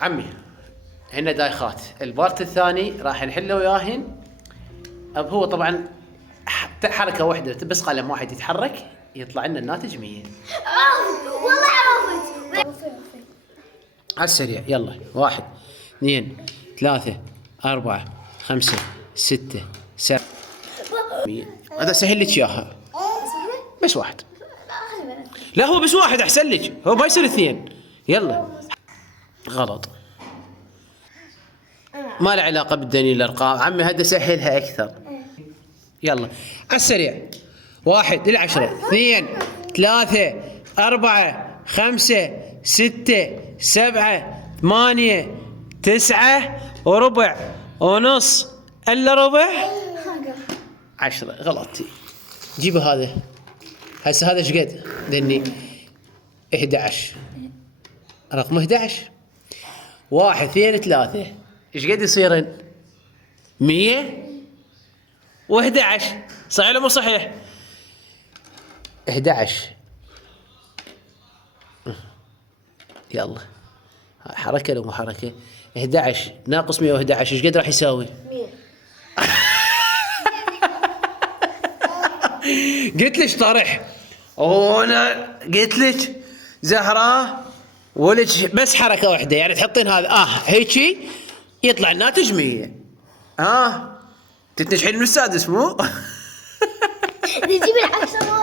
عمي هنا دايخات، البارت الثاني راح نحله وياهن. هو طبعا حركه واحده بس، قلم واحد يتحرك يطلع لنا الناتج 100. والله عرفت. على السريع يلا. 1 2 3 4 5 6 7 100. هذا سهل لك اياها. بس واحد. لا هو بس واحد احسن لك، هو ما يصير اثنين. يلا. غلط، ما له علاقه بالدليل الارقام عمي، هذا سهلها اكثر. يلا على السريع. 1 إلى 10 2 3 4 5 6 7 8 9 وربع ونص الا ربع 10. غلطتي. جيبوا هذا هسه، هذا ايش قد؟ ذني 11، رقم 11. 1 2 3 ايش قد يصيرن؟ 100 و11. صحيح ولا مو صحيح؟ 11. يلا حركه لو مو حركه. 11 ناقص 111 ايش قد راح يساوي؟ 100. قلت لك طرح، وانا قلت لك زهراء ولك بس حركه واحده، يعني تحطين هذا هيجي يطلع الناتج 100. تتنجحين من السادس مو؟ تجيب العشرات.